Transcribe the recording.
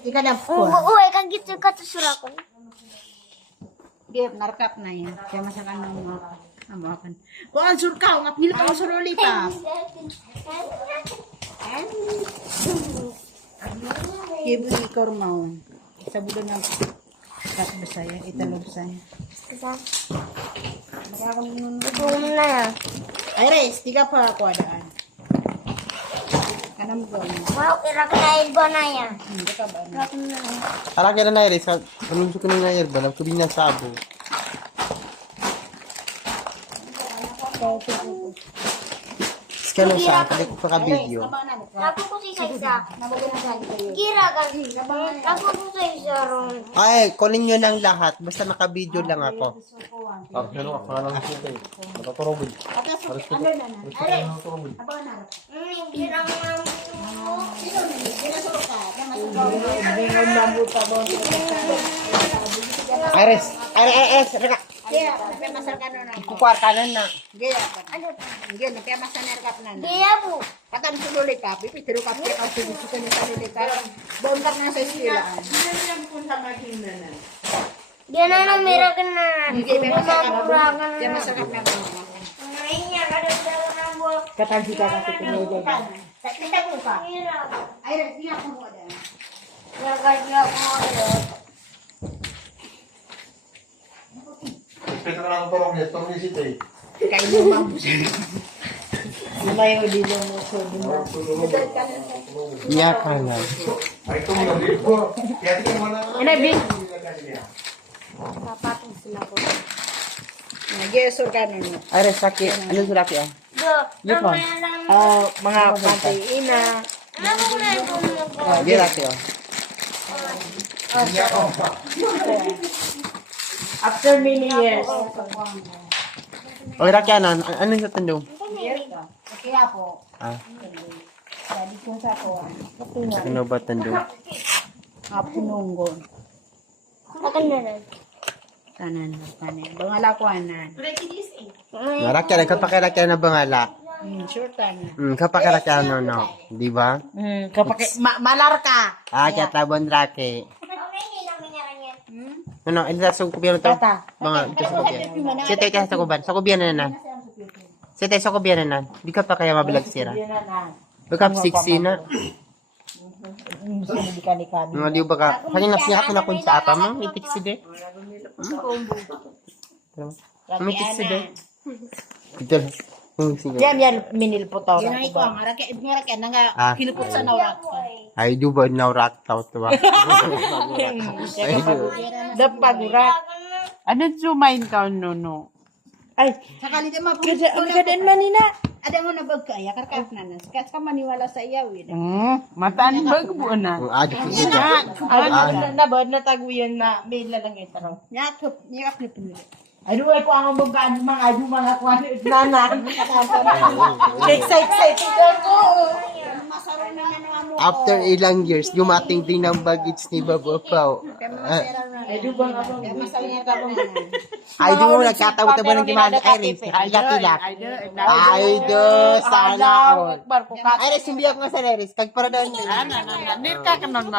Di ka na po. Uy, kag gitu ka to sura ko. Gip, narkap na yan. Kaya masakan na mo. Amakan. Kung ang surkaw, nga pila ka mo suruli pa. Gibu ikor mo. Sa budo ng takbo sa'yo. Italog sa'yo. Ito na yan. Ay, Res, di ka pa ako adaan. Kanam ko. Wow, irak na iba na yan. Hindi ka ba? Irak na. Harap yan na Iris. Anong suko na yung ba? Nagkubi na sabo. Skalo sa akin. Ko pa ka-video. Ako ko si isa. Kira ka. Ako ko sa isa ron. Ay, kunin nyo ng lahat. Basta naka-video lang ako. Ah, ano ka? Pangalan ko ito eh. Mataturobin. Ano na na? Are, abang na. Kira nga mo. Iris! Iris! Rika! Kaya, napiamasal ka na. Kukuha ka na. Gaya pa. Ano? Gaya, napiamasal na erkap na. Dia po. Katang sululi ka, pipitiro ka, kaya ka sulit ni sarili ka. Doon ka na sa istilaan. Dia na nang mira ka na. Hindi, piamasal ka na. Muragan na. Piamasal ka na. Ngayon niya, kadang-kadang na po. Katang ka kasi pinili ka. Kita mo pa. Mira. Ay, hindi ako mo dahil. Kaya ko mo. Pwede ka lang turong niya. Turong niya si Tay. Kainuman mo siya. Lumayo dito mo. So, Iya ka na. Ay, ito mo na dito. Kaya tingin mo na. Ano, Bin? Papatong sila po. Nag-iasor ka nun. Iris, sakit. Ano sila kaya? Yo, po. Mga pantay ina. ano ko na ito mo? Gira kayo. After many years. O, Rakyanan. Ano yung tandong? Kaya po. Ah, Sabi ko sa ako. ano ba tandong? Apununggon. Akan na lang. Kanan na kanan. Bangalakwanan. Rakyanan, kapakilakyan na bangala. Sure tan. Kapakilakyan no. Di ba? Kapag malar ka. Ah, kaya tabon rake. Ano, ini sa kubiyan to? Mga, ito sa kubiyan. Sitay ka sa kuban. Sa kubiyan na nan. Sitay sa kubiyan na nan. Di ka pa kaya mabilag sira. Baka 60 na. Mga liw baka. Kanina siya ako na kung sa apa mo. Itik si de. Umitik si de. Ito lang. Sige. Diyan yan minil po to. Yan ay ko ang arake nga hilupot sa naurat. Ay, do ba naurak tao to ba? Dapagurat. Ano sumain ka, Nuno? Ay, sakali din Kadan manina. Ada mo na bag ka, ya karkas na nas. Kas ka maniwala sa iyaw eh. Mataan bag po na. Ang adi ko siya. Nabad na taguyan na may lalang ito. Nyakap ni pinili. Ano ay ko ang mga kwan nana. Excited ako. Masaro na naman mo. After ilang years, dumating din ang bagets ni Babo Pao. Ay do bang ako? Masaro niya ka bang. Ay, di mo nagkatawa-tawa ng gimana Iris. Ay, yakilak. Ay, do, sana all. Iris, hindi ako nga sa Iris. Kagpara daw. Nirka ka nun